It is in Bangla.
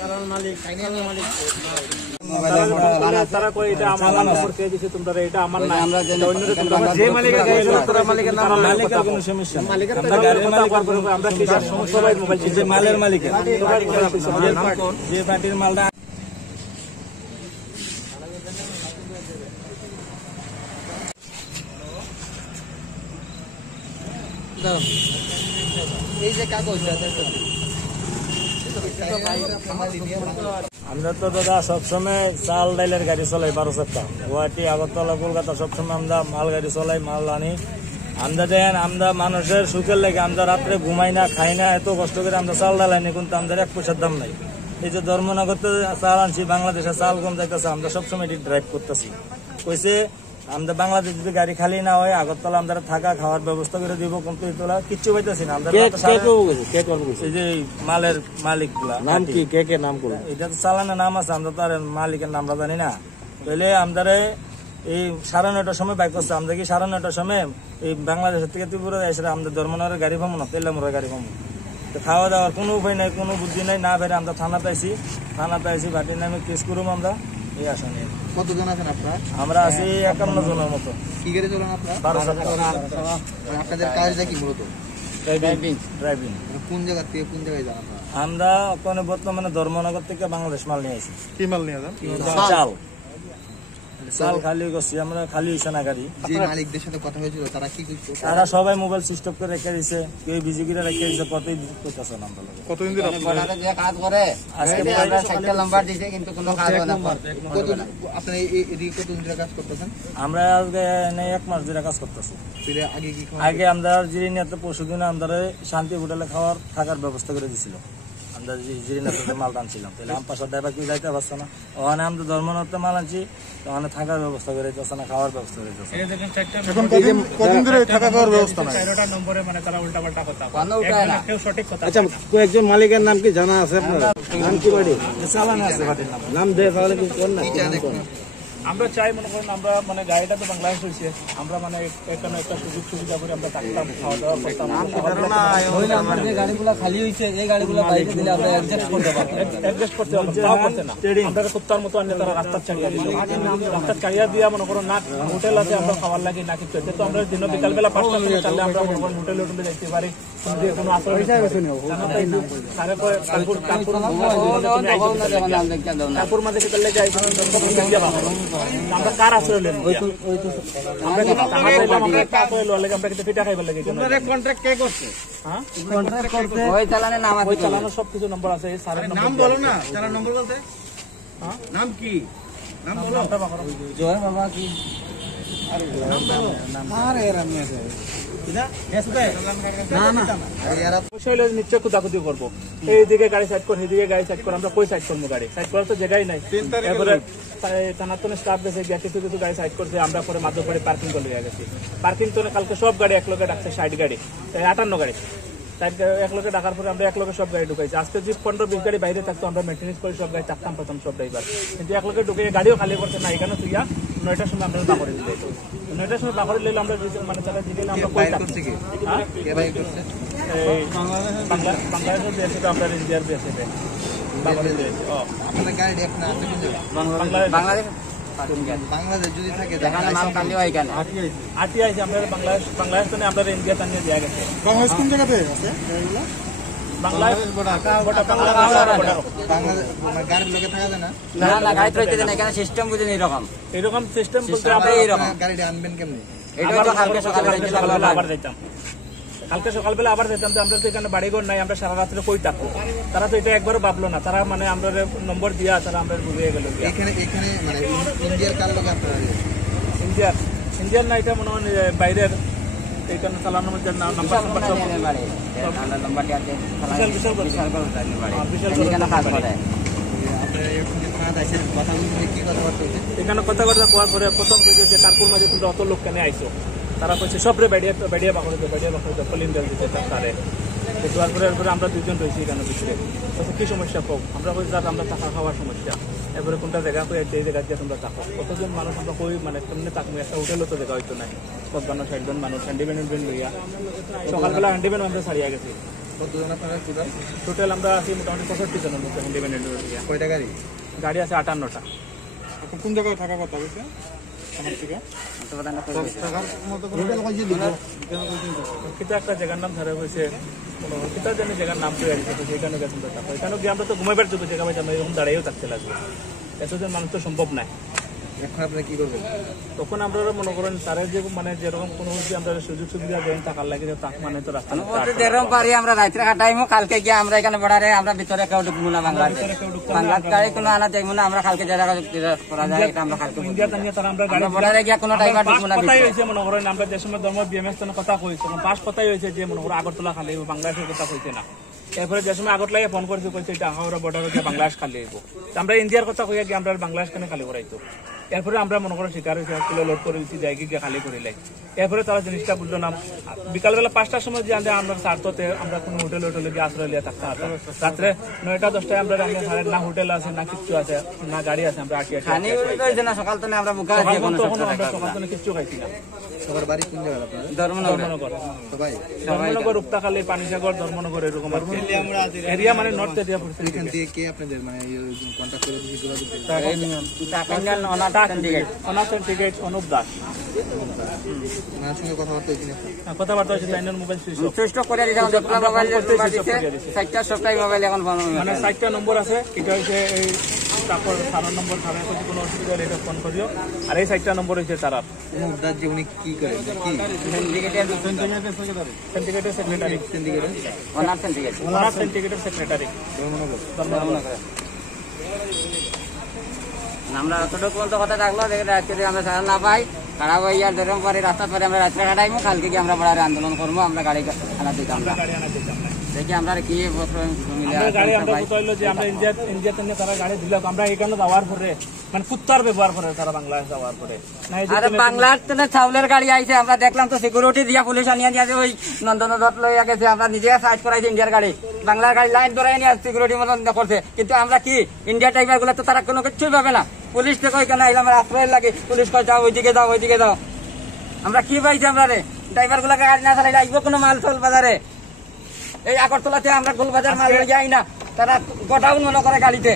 কারণ মালিক তারা কই এটা আমার নম্বর কে দিছে তোমরা এটা আমার না আমরা যে মালিকের গাড়ি তোরা মালিকের নাম মালিকের কোনো সমস্যা না আমরা গাড়ির মালিক আমরা কি সবাই মোবাইল যে মালের মালিকের যে পার্টির মালটা এই যে কাগজ আমরা তো দাদা সবসময় চাল ডাইলের গাড়ি চলাই 12 চাকা গুয়াহাটি আগরতলা কলকাতা সবসময় আমরা মাল গাড়ি চলাই মাল আনি আমরা দেন আমরা মানুষের সুখের লেগে আমরা রাত্রে ঘুমাই না খাই না এত কষ্ট করে আমরা চাল ডাল আনি কিন্তু আমাদের 1 পয়সার দাম নাই এই যে ধর্মনগরতে চাল আনছি বাংলাদেশে চাল কম যাইতেছে আমরা সবসময় এটি ড্রাইভ করতেছি কইছে আমরা বাংলাদেশ যদি গাড়ি খালি না হয় আগরতলা আমরা থাকা খাওয়ার ব্যবস্থা করে দিব কিন্তু এগুলা কিচ্ছু পাইতেছি না আমরা এই যে মালের মালিক গুলা নাম কি কে নাম করবো এটা তো চালানের নাম আছে আমরা তো আর মালিকের নামটা জানি না তাহলে আমরা এই 9:30টার সময় বাইক করছে আমরা কি 9:30টার সময় এই বাংলাদেশের থেকে ত্রিপুরা এসে আমাদের ধর্মনগরের গাড়ি পাবো না তেলামুরের গাড়ি পাবো তো খাওয়া দাওয়ার কোনো উপায় নাই কোনো বুদ্ধি নাই না বেড়ে আমরা থানাতে আইসি ভাটির নামে কেস করুম আমরা এই আশা নিয়ে কতজন আছেন আপনারা আমরা আছি 51 জনের মতো কি গাড়ি চালান আপনারা 12 আপনাদের কাজটা কি মূলত ড্রাইভিং কোন জায়গা থেকে কোন জায়গায় যান আপনারা আমরা ওখানে বর্তমানে ধর্মনগর থেকে বাংলাদেশ মাল নিয়ে আসি কি মাল নিয়ে যান চাল খালি করছি আমরা খালি হইছে না গাড়ি যে মালিকদের সাথে কথা হয়েছিল তারা কি করছে তারা সবাই মোবাইল সুইচ অফ করে রেখে দিছে কেউ বিজিবিরা রেখে দিছে কতই কইতাছে না আমরা কতদিন ধরে আপনারা যে কাজ করে আজকে আমরা সাইকেল নাম্বার দিছে কিন্তু কোনো কাজ হয় না আপনি এই কতদিন ধরে কাজ করতেছেন আমরা আজকে 1 মাস ধরে কাজ করতেছি ফিরে আগে কি আগে আমরা জিরিনাতে পরশুদিন আমরা শান্তি হোটেলে খাওয়ার থাকার ব্যবস্থা করে দিছিল আমরা জিরিনাতে মাল আনছিলাম তাহলে আম পাশার ড্রাইভার কেউ যাইতে পারছে না ওখানে আমরা ধর্মনগরতে মাল আনছি ওখানে থাকার ব্যবস্থা করে দিতেছে না খাওয়ার ব্যবস্থা করে দিতেছে এখন কতদিন ধরে থাকা খাওয়ার ব্যবস্থা নাই 14টা নম্বরে মানে তারা উল্টাপাল্টা কথা কেউ সঠিক কথা আচ্ছা কয়েকজন মালিকের নাম কি জানা আছে আপনার নাম কি বাড়ি চালানো আছে বাটির নাম দেয় তাহলে কি কোন না আমরা চাই মনে করেন আমরা মানে গাড়িটা তো বাংলাদেশ হয়েছে আমরা মানে এখানে একটা সুযোগ সুবিধা করে আমরা থাকতাম খাওয়া দাওয়া করতাম আমার যে গাড়িগুলো খালি হয়েছে এই গাড়িগুলো বাইরে দিলে আমরা অ্যাডজাস্ট করতে পারবো অ্যাডজাস্ট করতে পারবো তাও করতে না আমরা কুত্তার মতো আনলে তারা রাস্তার ছাড়িয়ে দিল রাস্তার ছাড়িয়ে দিয়ে মনে করো না হোটেল আছে আমরা খাবার লাগে না কিছু তো আমরা দিন বিকালবেলা 5টার সময় চাইলে আমরা মনে করেন হোটেলে যাইতে পারি কোনো আশ্রয় তারপর মাঝে কেটে যাই আমরা কার আশ্রয় নেব আমরা কিন্তু পিঠা খাইবার লাগে কন্ট্রাক্ট কে করছে হ্যাঁ কন্ট্রাক্ট করতে ওই চালানের নাম আছে ওই চালানোর সবকিছু নম্বর আছে স্যারের নাম বলো না চালান নম্বর বলতে হ্যাঁ নাম কি নাম বলো জয় বাবা কি আরে নাম বলো আরে রাম আছে কিনা এসবে না না यार পয়সা নিশ্চয় কুদাকুদি করবো এইদিকে গাড়ি সাইড কর এইদিকে গাড়ি সাইড কর আমরা কই সাইড করবো গাড়ি সাইড করার তো জায়গাই নাই এরপরে সনাতন স্টাফ দেশে কিছু কিছু গাড়ি সাইড করছে আমরা পরে মাধ্যম করে পার্কিং করে লিয়ে গেছি পার্কিং তো কালকে সব গাড়ি এক লোকে ডাকছে 60 গাড়ি 58 গাড়ি তাই এক লোকে ডাকার পরে আমরা এক লোকে সব গাড়ি ঢুকাইছি আজকে যে 15-20 গাড়ি বাইরে থাকতো আমরা মেনটেন্স করে সব গাড়ি চাকতাম প্রথম সব ড্রাইভার কিন্তু এক লোকে ঢুকে গাড়িও খালি করছে না এখানে তুই 9টার সময় আমরা বাকরে দিতে 9টার সময় বাকরে দিলে আমরা মানে তারা দিলে আমরা কই করছি কি হ্যাঁ কে বাইক করছে বাংলাদেশের দেশে তো আমরা ইন্ডিয়ার দেশে বাকরে দিয়েছি আপনার গাড়ি দেখ না আপনি বাংলাদেশ যদি থাকে এখানে মাল কালি হয় এখানে আটি আছে আমরা বাংলাদেশ তো আমরা ইন্ডিয়া তানিয়ে দেয়া গেছে বাংলাদেশ কোন জায়গাতে আছে গাড়িগুলো বাংলাদেশ গাড়ির লোকে থাকা যায় না না গাড়ি তো এখানে এখানে সিস্টেম বুঝে এরকম সিস্টেম বলতে আমরা এইরকম গাড়িটা আনবেন কেমনে এটা তো কালকে সকালে আবার যাইতাম কালকে সকালবেলা আবার যেতাম আমরা তো এখানে বাড়িঘর নাই আমরা সারা রাত্রে কই থাকবো তারা তো এটা একবারও ভাবলো না তারা মানে আমরা নম্বর দিয়া তারা আমরা বুঝিয়ে গেল এখানে মানে ইন্ডিয়ার কার লোক আপনারা ইন্ডিয়ার না এটা মনে হয় বাইরের এইখানে চালানোর মধ্যে নাম্বার এখানে কথাবার্তা কোয়ার পরে প্রথম থেকে যে তারপর মাঝে তোমরা অত লোক কেন আইসো তারা কইছে সবরে বেড়িয়ে বাকড়ে কলিন জল দিতে তারে দেওয়ার পরে আমরা 2 জন রয়েছি এখানে ভিতরে কি সমস্যা পাও আমরা কই আমরা টাকা খাওয়ার সমস্যা এরপরে কোনটা জায়গা কই এই জায়গা দিয়ে তোমরা থাকো কতজন মানুষ আমরা কই মানে কেমনে থাকবো একটা হোটেলও তো জায়গা হইতো নাই 50-60 জন মানুষ হ্যান্ডিম্যান লইয়া সকালবেলা হ্যান্ডিম্যান আমরা ছাড়িয়ে গেছি কতজন আপনারা টোটাল? টোটাল আমরা আছি মোটামুটি 65 জনের মতো ইন্ডিপেন্ডেন্ট এরিয়া। কয়টা গাড়ি? গাড়ি আছে 58টা। কোন জায়গায় থাকা কথা বলছে? কিন্তু একটা জায়গার নাম ধরে হয়েছে কিতা জানি জায়গার নাম তৈরি হয়েছে, সেখানে গেছেন তো থাকো। এখানে গিয়ে আমরা তো ঘুমাইবার যোগ্য জায়গা পাইতাম না, এরকম দাঁড়াইও থাকতে লাগবে। এতজন মানুষ তো সম্ভব নাই। এখন আপনারা কি করবেন? তখন আমরা মনে করেন তারা যে মানে যেরকম কোনো আমরা সুযোগ সুবিধা দেন টাকার লাগে মানে তো রাস্তা যেরকম পারি আমরা রাত্রে কাটাইমো, কালকে গিয়ে আমরা এখানে বর্ডারে আমরা ভিতরে কেউ ঢুকবো না, বাংলাদেশ গাড়ি কোনো আনা দেখবো না, আমরা কালকে যারা করা যায় এটা আমরা কালকে বর্ডারে গিয়ে কোনো ড্রাইভার ঢুকবো না। কথাই হয়েছে মনে করেন আমরা যে সময় ধর্ম বিএমএস কথা কইছি, পাঁচ কথাই হয়েছে যে মনে করেন আগরতলা খালি বাংলাদেশের কথা কইছে না। এরপরে যে সময় আগরতলায় ফোন করেছি কইছে এটা আহাওড়া বর্ডারে গিয়ে বাংলাদেশ খালি হইব, আমরা ইন্ডিয়ার কথা কইয়া গিয়ে আমরা বাংলাদেশ কেন খালি করাইতো। এরপরে আমরা মনে করেন শিকার হয়েছে কিলো লোড করে দিচ্ছি জায়গা গিয়ে খালি করিলাই। এরপরে তারা জিনিসটা বুঝলো না, বিকালবেলা 5টার সময় যে আমরা স্বার্থতে আমরা কোনো হোটেল গিয়ে আশ্রয় লিয়ে থাকতে হতো। রাত্রে 9টা 10টায় আমরা না হোটেল আছে না কিছু আছে না গাড়ি আছে, আমরা আটি সকাল তো আমরা কিচ্ছু খাইছি না। সবার বাড়ি কোন জায়গায় আপনারা? ধর্মনগর, ধর্মনগর, উক্তাখালী, পানিসাগর, ধর্মনগর এরকম আর এরিয়া মানে নর্থ এরিয়া পড়ছে। এখান থেকে কে আপনাদের মানে কন্ট্যাক্ট করে দিয়েছে যোগাযোগ করতে? অনাথেন্টিকেট অনুপ দাস। ওনার সঙ্গে কথাবার্তা হয়েছে না? কথাবার্তা হয়েছে, লাইনের মোবাইল সুইচ অফ করে দিয়েছে, 4টা সপ্তাহে মোবাইল এখন মানে 4টা নম্বর আছে। এটা হচ্ছে এই তারপর 4 নম্বর থানায় কোনো অসুবিধা হলে এটা ফোন করিও। আর এই 4টা নম্বর হচ্ছে তারা মুদ্রার যে উনি কি করেন? কি সিন্ডিকেটের সেক্রেটারি, সিন্ডিকেটের সেক্রেটারি ধর্মনগর। আমরা অতটুকু পর্যন্ত কথা থাকলো, দেখে আমরা সারা না পাই খারাপ হয়ে যার যেরকম পারি রাস্তা পরে আমরা রাত্রে কাটাইমো, কালকে গিয়ে আমরা বড়ারে আন্দোলন করবো, আমরা গাড়ি আনা দিতাম না। দেখি আমরা কি গাড়ি আমরা বললো যে আমরা ইন্ডিয়াতে তারা গাড়ি দিল, আমরা এখানে যাওয়ার পরে মানে কুত্তার ব্যবহার করে তারা বাংলাদেশ যাওয়ার পরে বাংলাদেশ চাউলের গাড়ি আইছে, আমরা দেখলাম তো সিকিউরিটি দিয়া পুলিশ আনিয়া দিয়ে ওই নন্দন দত্ত লইয়া গেছে, আমরা নিজে সাইড করাইছি ইন্ডিয়ার গাড়ি, বাংলার গাড়ি লাইন ধরে নিয়ে সিকিউরিটি মতন করছে। কিন্তু আমরা কি ইন্ডিয়া টাইপার গুলো তো তারা কোনো কিছুই পাবে না। পুলিশ থেকে ওইখানে আইলাম আশ্রয় লাগে, পুলিশ কয় যাও ওইদিকে যাও ওইদিকে যাও। আমরা কি পাইছি আমরা রে ড্রাইভার গুলাকে গাড়ি না চালাইলে আসবো কোনো মাল চল বাজারে। এই আগরতলাতে আমরা গোলবাজার মাল যাই না, তারা গোডাউন মনে করে গাড়িতে